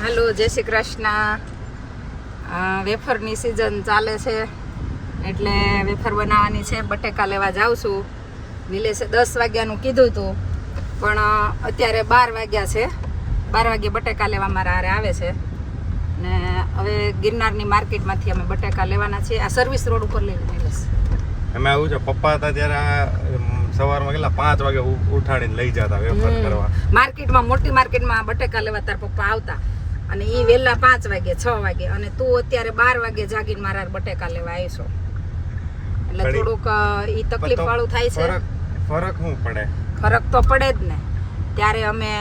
હાલો, જય શ્રી કૃષ્ણ. વેફરની સિઝન ચાલે છે એટલે વેફર બનાવવાની છે. બટેકા લેવા જાઉં છું. નિલેશે 10 વાગ્યાનું કીધું હતું, પણ અત્યારે 12 વાગ્યા છે. 12 વાગે બટેકા લેવા મારા હારે આવે છે ને હવે ગિરનારની માર્કેટમાંથી અમે બટેકા લેવાના છીએ. આ સર્વિસ રોડ ઉપર લેવી નિલેશ. અમે આવું છે, પપ્પા હતા ત્યારે સવારમાં કેટલા 5 વાગે ઉઠાડીને લઈ જતા વેફર કરવા માર્કેટમાં. મોટી માર્કેટમાં બટેકા લેવા તાર પપ્પા આવતા અને એ વહેલા 5 વાગે 6 વાગે, અને તું અત્યારે 12 વાગે જાગીને મારા બટેકા લેવા આવીશો એટલે થોડુંક ઈ તકલીફ વાળું થાય છે. ફરક શું પડે? ફરક તો પડે જ ને. ત્યારે અમે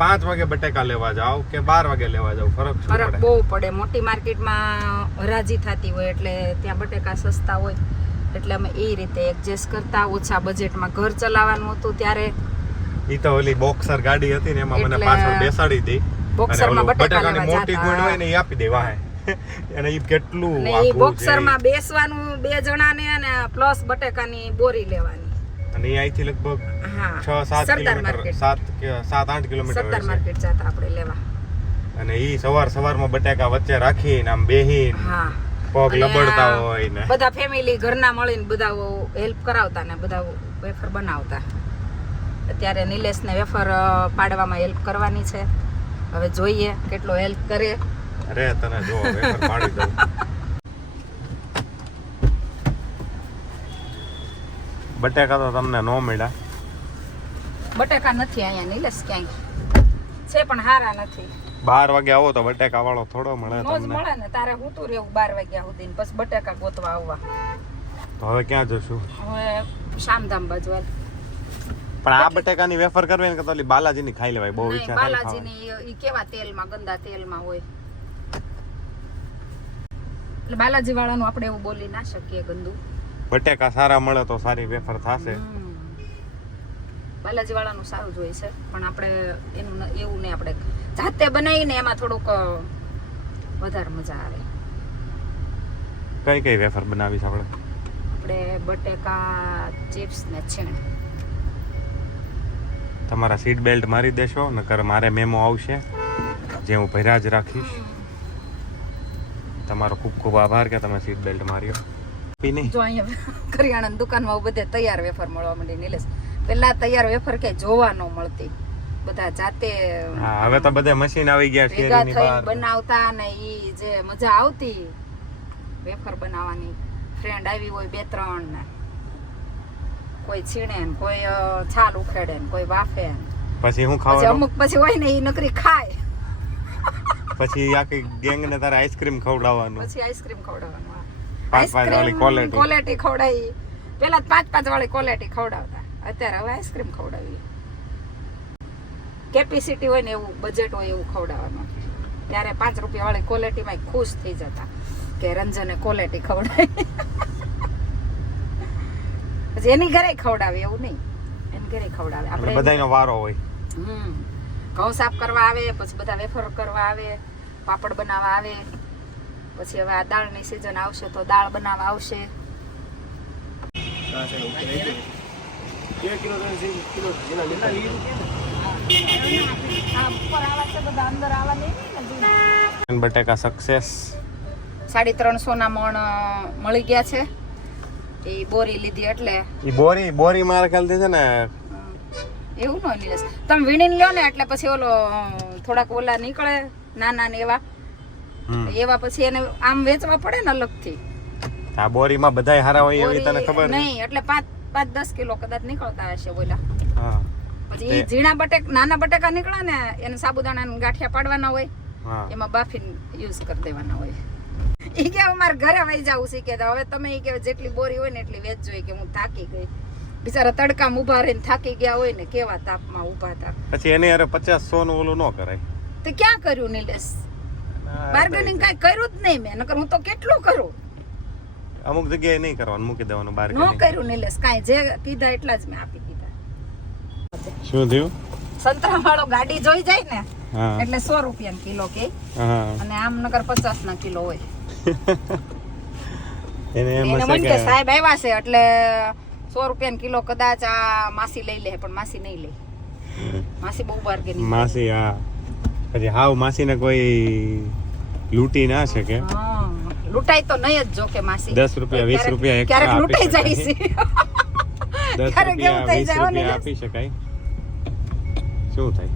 5 વાગે બટેકા લેવા જાવ કે 12 વાગે લેવા જાવ, ફરક બહુ પડે. મોટી માર્કેટમાં હરાજી થતી હોય એટલે ત્યાં બટેકા સસ્તા હોય એટલે અમે એ રીતે એડજસ્ટ કરતા. ઓછા બજેટમાં ઘર ચલાવવાનું હતું ત્યારે. ઈ તો ઓલી બોક્સર ગાડી હતી ને એમાં મને પાછળ બેસાડી દે. બોક્સરમાં બટેકાની મોટી ગુણ હોય ને એ આપી દે વાહે. અને ઈ કેટલું ને ઈ બોક્સરમાં બેસવાનું 2 જણાને અને પ્લસ બટેકાની બોરી લેવાની. અને ઈ અહીંથી લગભગ 6-7 કિલોમીટર 7-8 કિલોમીટર સરદાર માર્કેટ જતા આપણે લેવા. અને ઈ સવારમાં બટેકા વચ્ચે રાખીને આમ બેહીને હા, પગ લબડતા હોય ને બધા ફેમિલી ઘરના મળીને બધા હેલ્પ કરાવતા ને બધા વેફર બનાવતા. અત્યારે નિલેશને વેફર પાડવામાં હેલ્પ કરવાની છે. હવે જોઈએ કેટલો હેલ્પ કરે. અરે તને જો વેફર પાડી દઉં. બટેકા તો તમને નો મળ્યા. બટેકા નથી અહીંયા નિલેશ, ક્યાંય છે પણ હારા નથી. 12 વાગે આવો તો બટેકા વાળો થોડો મળે નો જ તમને. મળે ને, તારે હું તું રહેવું 12 વાગ્યા સુધી, પછી બટેકા ગોતવા આવવા. તો હવે ક્યાં જશું? હવે શામધામ બાજુ હાલ. પણ આ બટેકાની વેફર કરવી ને કે તો ઓલી બાલાજીની ખાઈ લેવાય. બહુ ઈચ્છા થાય બાલાજીની ઈ કેવા તેલમાં, ગંદા તેલમાં હોય એટલે બાલાજી વાળાનું આપણે એવું બોલી ના શકીએ ગંદુ. બટેકા સારા મળે તો સારી વેફર થશે. બાલાજી વાળાનું સારું જ હોય છે, પણ આપણે એનું એવું નહીં. આપણે જાતે બનાવીને એમાં થોડુંક વધારે મજા આવે. કઈ વેફર બનાવીશ આપણે? આપણે બટેકા ચિપ્સ ને છીણ. તમારા સીટ બેલ્ટ મારી દેશો, નકર મારે મેમો આવશે જે હું ભર્યા જ રાખીશ. તમારો ખૂબ ખૂબ આભાર કે તમે સીટ બેલ્ટ માર્યો. જો અહીંયા કરિયાણાની દુકાનમાં બધે તૈયાર વેફર મળવા માંડી નિલેશ. પેલા તૈયાર વેફર કે જોવા ન મળતી, બધા જાતે હવે તો બધે મશીન આવી ગયા છે ભેગા થઈ બનાવતા. ને ઈ જે મજા આવતી વેફર બનાવવાની. ફ્રેન્ડ આવી હોય 2-3 ને કોઈ છીણે ને કોઈ છાલ ઉખેડે ને કોઈ બાફે ને પછી હું ખાવાનું. અમુક પછી હોય ને ઈ નકરી ખાય. પછી આખી ગેંગ ને તારે આઈસ્ક્રીમ ખવડાવવાનું. પછી આઈસ્ક્રીમ ખવડાવવાનું. 5 વાળી ક્વોલિટી ખવડાવી. પેલા 5 વાળી ક્વોલિટી ખવડાવતા, અત્યારે હવે આઈસ્ક્રીમ ખવડાવી. કેપેસિટી હોય ને એવું બજેટ હોય એવું ખવડાવવાનું. ત્યારે 5 રૂપિયા વાળી ક્વોલિટીમાં ખુશ થઈ જતા કે રંજને ક્વોલિટી ખવડાવી. પછી એની ઘરે ખવડાવે એવું નહીં, એની ઘરે ખવડાવે. આપણે બધાનો વારો હોય. ઘઉં સાફ કરવા આવે, પછી બધા વેફર કરવા આવે, પાપડ બનાવવા આવે. પછી હવે આ દાળની સિઝન આવશે તો દાળ બનાવવા આવશે. બટેકા સક્સેસ. 350 ના મણ મળી ગયા છે. એ બોરી લીધી એટલે ઈ બોરી મારા ખ્યાલથી છે ને એવું ન નિલેશ. તમે વીણીને લ્યો ને એટલે પછી ઓલો થોડાક ઓલા નીકળે નાના ને એવા પછી એને આમ વેચવા પડે ને અલગથી. આ બોરીમાં બધાય હારા હોય એવી તને ખબર નહીં, એટલે 5-10 કિલો કદાચ નીકળતા હશે ઓલા. હા, પછી ઈ ઝીણા નાના બટેકા નીકળે ને એને સાબુદાણાના ગાંઠિયા પાડવાના હોય, એમાં બાફીને યુઝ કરી દેવાના હોય. ઈ કે અમારે ઘરે વહી જાવું છે કે હવે તમે ઈ કે જેટલી બોરી હોય ને એટલી વેચજો કે હું થાકી ગઈ. બિચારા તડકામાં ઊભા રહીને થાકી ગયા હોય ને, કેવા તાપમાં ઊભા હતા. પછી એને યાર 50-100 નું ઓલું ન કરાય. તે ક્યાં કર્યું નિલેશ? બાર્ગેનિંગ કાઈ કર્યું જ નહીં મેં, નકર હું તો કેટલું કરું. અમુક જગ્યાએ નહીં કરવાનું, મૂકી દેવાનું બાર્ગેનિંગ. ન કર્યું નિલેશ કાઈ, જે કીધા એટલા જ મેં આપી દીધા. શું થયું? સંતરા વાળો ગાડી જોઈ જાય ને એટલે 100 રૂપિયા કિલો કે, અને આમ નગર 50 ના કિલો હોય. એને મને કે સાહેબ આવ્યા છે એટલે 100 રૂપિયા કિલો કદાચ આ માસી લઈ લે, પણ માસી નહીં લે. માસી બહુ બાર્ગેનિંગ. માસી પછી હાવ માસીને કોઈ લૂંટી ના શકે. હા, લૂંટાય તો નહીં જ જો કે માસી. 10 રૂપિયા 20 રૂપિયા ક્યારેક extra લૂંટાઈ જાય આપી છે. શકાય. 10 ક્યારેક એવું રૂપિયા થઈ 20 જાય ને. રૂપિયા આપી શકાય. શું થાય?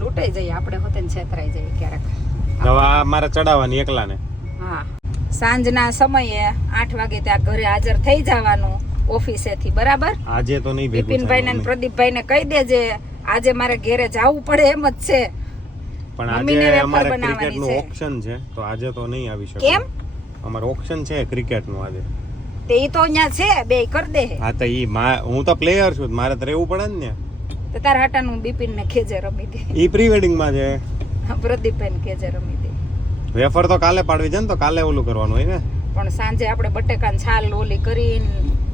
લૂંટાઈ જઈએ આપણે હોતે ને છેતરાઈ જઈએ ક્યારેક. હવે આ મારે ચડાવવાની એકલાને. હા, સાંજના સમયે 8 વાગે ત્યાં ઘરે હાજર થઈ જવાનું ઓફિસેથી, બરાબર? આજે તો નહીં ભેગું બિપિનભાઈ ને થાય. પ્રદીપભાઈ ને કહી દેજે આજે મારે ઘરે જવું પડે એમ જ છે. પણ મમ્મીને આજે વેફર અમારે બનાવવાની ક્રિકેટનું છે. ઓક્શન છે તો આજે તો નહીં આવી શકે. કેમ? અમારે ઓક્શન છે ક્રિકેટનું આજે. તે ઈ તો અહીંયા છે, બે કરી દે. હા તો ઈ હું તો પ્લેયર છું મારે તો રહેવું પડે ને. તો તારા હાટાનું બિપિન ને ખેજે રમી દે. ઈ પ્રી વેડિંગ માં છે. પ્રદીપભાઈ ને ખેજે રમી દે. વેફર તો કાલે પાડવી છે ને તો કાલે ઓલું કરવાનું હોય ને. પણ સાંજે આપણે બટેકાની છાલ ઓલી કરીને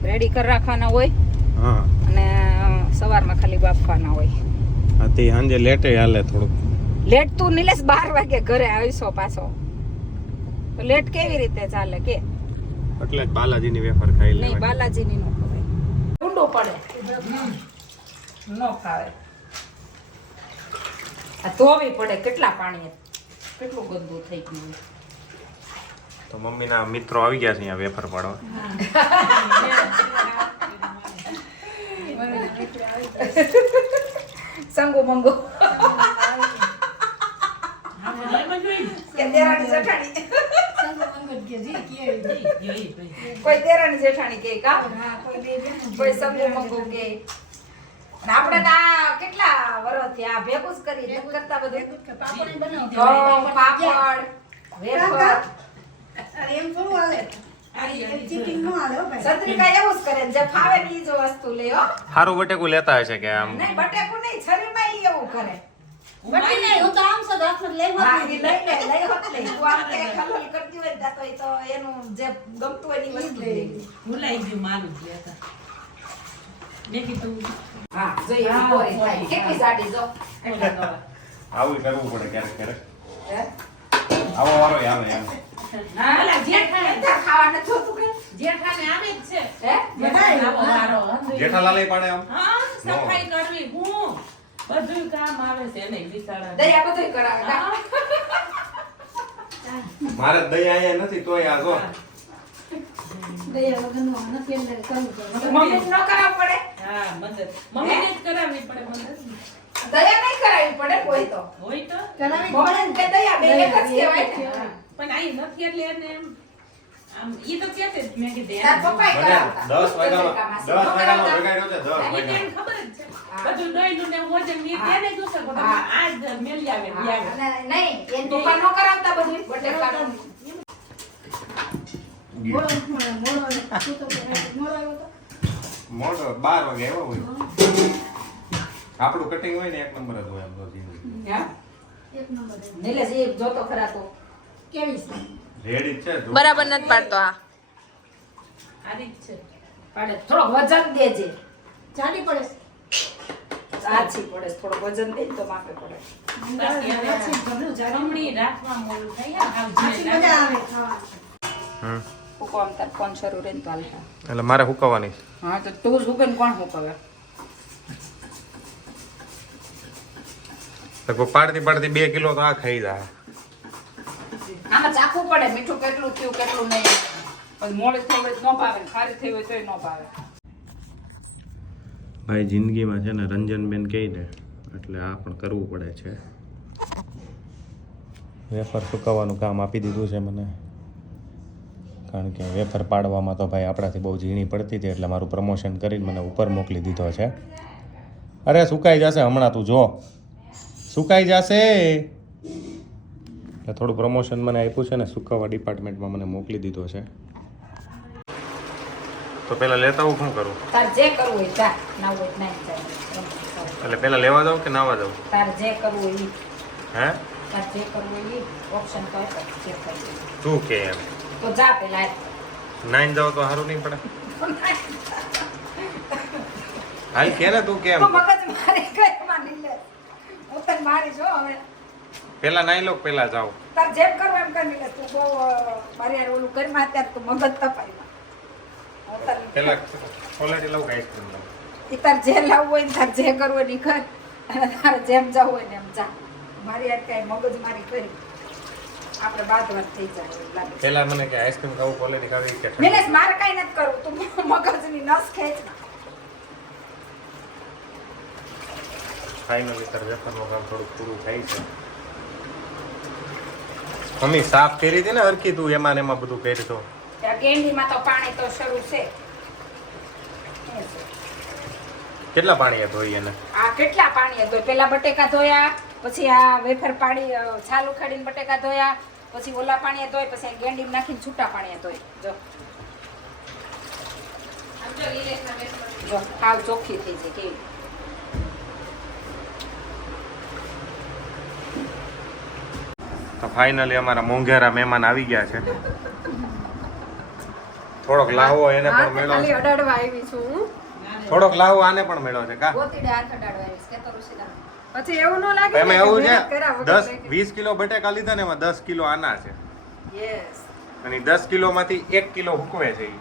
રેડી કરી રાખવાના હોય હા અને સવારમાં ખાલી બાફવાના હોય. હા તે સાંજે લેટે હાલે થોડુંક. લેટ તું નિલેશ 12 વાગે ઘરે આવીશો પાછો, તો લેટ કેવી રીતે ચાલે કે? એટલે જ બાલાજીની વેફર ખાઈ નહીં, લેવાય. બાલાજીની નો ખવાય, ઊંડો પડે, નો ખાવે. આ ધોવી પડે, કેટલા પાણી, કેટલું ગંદુ થઈ ગયું. તો મમ્મીના મિત્રો આવી ગયા છે અહીંયા વેફર પાડવા. સંગુ મંગુ કે દેરાણી જેઠાણી, કોઈ દેરાણી જેઠાણી કે કા, કોઈ સંગુ મંગુ કે. અને આપણે તો આ કેટલા વર્ષથી આ ભેગું જ કરી નથી કરતા બધું. ઘઉં, પાપડ, વેફર, સંત્રિકા એવું જ કરે, જે ફાવે ને ઈ જ વસ્તુ લે હો. સારું બટેકું લેતા હશે કે આમ. નહીં બટેકું નહીં, શરીરમાં ઈ એવું કરે. હા, ઈ લઈ હોત લઈ. તું આમ કે ખલલ કરતી હોય ને તો ઈ તો એનું જે ગમતું હોય ઈ વસ્તુ લે. હા, જોઈએ ઊભો રહી થાય. કેટલી સાડી જો. આવું કરવું પડે ક્યારેક ક્યારેક. હે? આવો વારો આવે એમ. હા, ત્યાં ખાવા નથી જોતું કે? હે? જેઠાલાલ પાડે આમ. દયા બધુંય કરાવે કા? મારે દયા અહીંયા નથી તોય આ જો. મમ્મી ન કરાવવું પડે? દયા નહીં કરાવવી પડે કોઈ તો. મમ્મી કે દયા બે એક જ કહેવાય ને. તાર પપ્પાએ મને કરાવતા. 10 વાગ્યામાં ભેગાડ્યો છે 10 વાગ્યા. અને નહીં, એન પપ્પા નો કરાવતા બધું બટેકાનું. મોટો 12 વાગે એવો હોય. આપણું કટિંગ હોય ને એક નંબર જ હોય આમ તો જીનું. હે? નિલેશ એ જોતો ખરા તો. રેડી જ છે જો. બરાબર નથી પાડતો આ. પાડે થોડો વજન દેજે. સાચી પડે, થોડો વજન દે તો માપે પડે. હુકો આમ તાર ફોન શરૂ રહે ને તો હાલ. એટલે મારે હુકવવાની. હા તો તું જ હુકે ને કોણ હુકવે? લગભગ પાડતી 2 કિલો તો આ ખાઈ જાય. આમાં ચાખવું પડે મીઠું કેટલું થયું કેટલું નહીં. પછી મોડી થઈ હોય તો ન ભાવે, ખારી થઈ હોય તોય ન ભાવે. ભાઈ જિંદગીમાં છે ને રંજનબેન કહી દે એટલે આ પણ કરવું પડે છે. વેફર સુકવવાનું કામ આપી દીધું છે મને, કારણ કે વેફર પાડવામાં તો ભાઈ આપણાથી બહુ ઝીણી પડતી હતી એટલે મારું પ્રમોશન કરીને મને ઉપર મોકલી દીધો છે. અરે સુકાઈ જશે હમણાં, તું જો સુકાઈ જશે. એટલે થોડું પ્રમોશન મને આપ્યું છે ને, સુકવવા ડિપાર્ટમેન્ટમાં મને મોકલી દીધો છે. તો પહેલાં લેતા હું શું કરું? તાર જે કરવું હોય જા, ના હોય ના જાય. એટલે પહેલાં લેવા જાઉં કે નાવા જાઉં? તાર જે કરવું હોય ઈ. હે તાર જે કરવું હોય ઈ ઓપ્શન તો આપે, જે કરવું હોય. તું કે એમ તો જા પેલા. નાઈન જાવ તો સારું નહીં પડે? હાલ કે ને તું કેમ? તો મગજ મારી કઈ માની લે. હું તને મારી જો હવે. પેલા નાઈ લો, પેલા જાવ. તાર જેમ કરવું એમ કરી લે. તું બહુ મારી યાર ઓલું કરી માં અત્યારે તું મગજ તપાઈ. હું તને પેલા ક્વોલિટી લઉં કે આઈસ્ક્રીમ લઉં? ઈ તાર જે લાવવું હોય ને તાર જે કરવું હોય ને ઈ કર. અને તારે જેમ જવું હોય ને એમ જા. મારી આજ કઈ મગજ મારી કરી આપણે બાદ વાત થઈ જાય એવું લાગે. પેલા મને કે આઈસ્ક્રીમ ખાવું ક્વોલિટી ખાવી કે નિલેશ મારે કઈ નથી કરવું, તું મગજની નસ ખેંચ ના. ફાઇનલી તાર વેફરનું કામ થોડુંક પૂરું થાય છે. મમ્મી સાફ કરી હતી ને હરખી તું એમાં ને એમાં બધું કર્યું તો ત્યાં કેન્ડીમાં તો પાણી તો શરૂ છે. કેટલા પાણીએ ધોઈ એને? આ કેટલા પાણીએ ધોય? પેલા બટેકા ધોયા, પછી આ વેફર પાણી છાલ ઉખાડીને બટેકા ધોયા, પછી ઓલા પાણીએ ધોય, પછી આ ગેંડી નાખીને છૂટા પાણીએ ધોય. જો સાવ ચોખ્ખી થઈ જાય કેવી. તો ફાઇનલી અમારા મોંઘેરા મહેમાન આવી ગયા છે. થોડોક લાહવો એને પણ મેળો છે. અડાડવા આવી છું હું. થોડોક લાહવો આને પણ મેળો છે કા? ગોતીડે હાથ અડાડવા આવીશ કે તો ઋષિદા. પછી એવું ન લાગે એમાં કે એવું છે મહેનત કર્યા વગર 10-20 કિલો બટેકા લીધા ને એમાં 10 કિલો આના છે યસ. અને 10 કિલોમાંથી 1 કિલો હુકવે છે ઈ.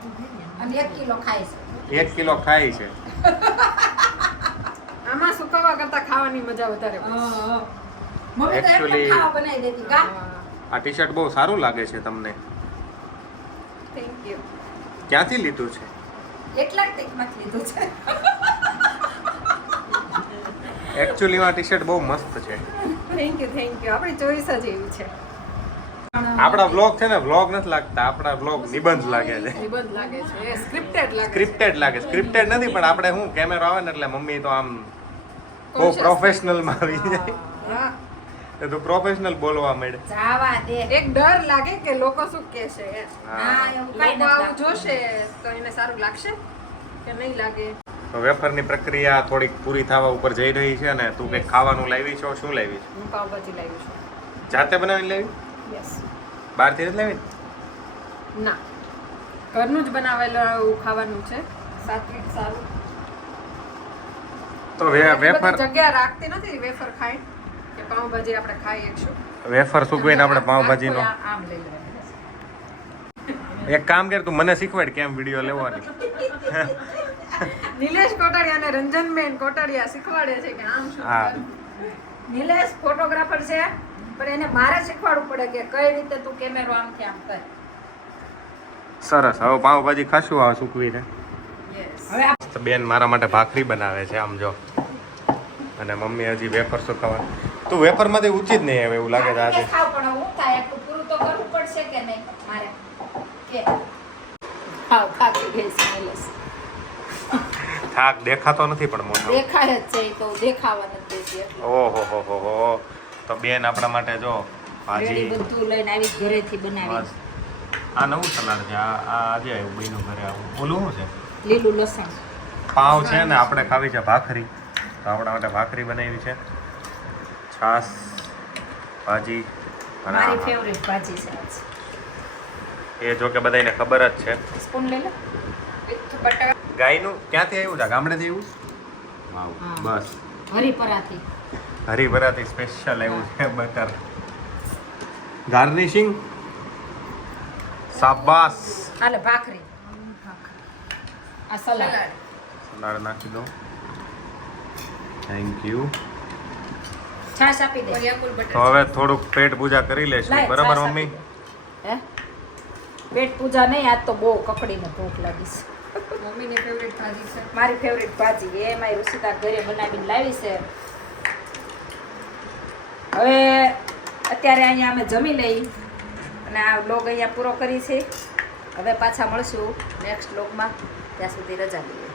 અને 1 કિલો ખાય છે. 1 કિલો ખાય છે. આમાં સુકાવા કરતા ખાવાની મજા વધારે પડે. મમ્મી તો એમ Actually- પણ ખાવા બનાવી દેતી કા. આ ટી શર્ટ બહુ સારું લાગે છે તમને. Thank you. ક્યાંથી લીધું છે? એટલા જ ટીકમાંથી લીધું છે. એકચ્યુઅલીમાં ટી શર્ટ બહુ મસ્ત છે. થેન્ક યુ આપણી ચોઈસ જ એવી છે. આપણા વ્લોગ છે ને વ્લોગ નથી લાગતા, આપણા વ્લોગ નિબંધ લાગે છે. નિબંધ લાગે છે, સ્ક્રિપ્ટેડ લાગે છે. સ્ક્રિપ્ટેડ લાગે. સ્ક્રિપ્ટેડ નથી પણ આપણે શું કેમેરો આવે ને એટલે મમ્મી તો આમ બહુ પ્રોફેશનલ માં આવી જાય. હા. એ તો પ્રોફેશનલ બોલવા માંડે. જાવા દે. એક ડર લાગે કે લોકો શું કહેશે એમ. હા એવું કાઈ લોકો આવું નથી. જોશે તો એને સારું લાગશે કે નહીં લાગે. તો વેફરની પ્રક્રિયા થોડીક પૂરી થવા ઉપર જઈ રહી છે ને તું કંઈક ખાવાનું લાવી છો? શું લાવી છે? હું પાવભાજી લાવી છું. જાતે બનાવીને લાવી? યસ. બહારથી નથી લાવી? ના, ઘરનું જ બનાવેલું એવું ખાવાનું છે. સાત્વિક સારું. તો વેફર બધી જગ્યા રાખતી નથી વેફર ખાઈ કે પાવભાજી આપણે ખાઈ એકશું. વેફર સૂકવીને આપણે પાવભાજીનો આમ લઈ લેવાનું. એક કામ કર, તું મને શીખવાડ કેમ વિડીયો લેવાની. નિલેશ કોટડિયા અને રંજનબેન કોટડિયા શીખવાડે છે કે આમ શું હા. કરવું. નિલેશ ફોટોગ્રાફર છે પણ એને મારે શીખવાડવું પડે કે કઈ રીતે તું કેમેરો આમથી આમ કર. સરસ. હવે પાવભાજી ખાશું આ સૂકવીને. Yes. હવે આ તો બેન મારા માટે ભાખરી બનાવે છે આમ જો, અને મમ્મી હજી વેફર સુકાવા. તું વેફરમાંથી ઊંચી જ નહીં આવે એવું લાગે છે આજે. ખાવ પણ હું થાય એટલું પૂરું તો કરવું પડશે કે નહીં મારે કે ખાવ ખાતી ગઈ છે નિલેશ. થાક દેખાતો નથી પણ મોટો. દેખાય જ છે ઈ તો દેખાવા નથી દેતી એટલે ઓહો હો હો હો. તો બેન આપણા માટે જો રેડી ભાજી બધું લઈને આવી ઘરેથી બનાવી. મસ્ત. આ નવું સલાડ છે. આ આજે આવ્યું બહેનું ઘરે આવું. ઓલું શું છે? લીલું લસણ. પાવ છે ને આપણે ખાવી છે ભાખરી, તો આપણા માટે ભાખરી બનાવી છે. છાશ, ભાજી અને મારી આ. ફેવરિટ ભાજી છે આજ. એ જો કે બધાને ખબર જ છે. સ્પૂન લઈ લે. With butter. ગાયનું ક્યાંથી આવ્યું છે? ગામડેથી આવ્યું? વાવ, હા. બસ હરીપરાથી. હરીભરાથી સ્પેશિયલ આવ્યું છે બટર. ગાર્નિશિંગ શાબાશ. હાલે ભાખરી. આ સલાડ. સલાડ નાખી દો. Thank you. છાશ આપી દે. કોરિયાકુલ બટર. તો હવે થોડુંક પેટ પૂજા કરી લેશું, લાય, બરાબર છાશ મમ્મી? આપી દે. હે પેટ પૂજા નહીં, આજ તો બહુ કકડીને ભૂખ લાગી છે. મમ્મીની ફેવરિટ ભાજી છે. મારી ફેવરિટ ભાજી એ મારી ઋષિતા ઘરે બનાવીને લાવી છે. હવે અત્યારે અહીંયા અમે જમી લઈ અને આ વ્લોગ અહીંયા પૂરો કરી છે. હવે પાછા મળશું નેક્સ્ટ વ્લોગમાં. ત્યાં સુધી રજા લઈએ.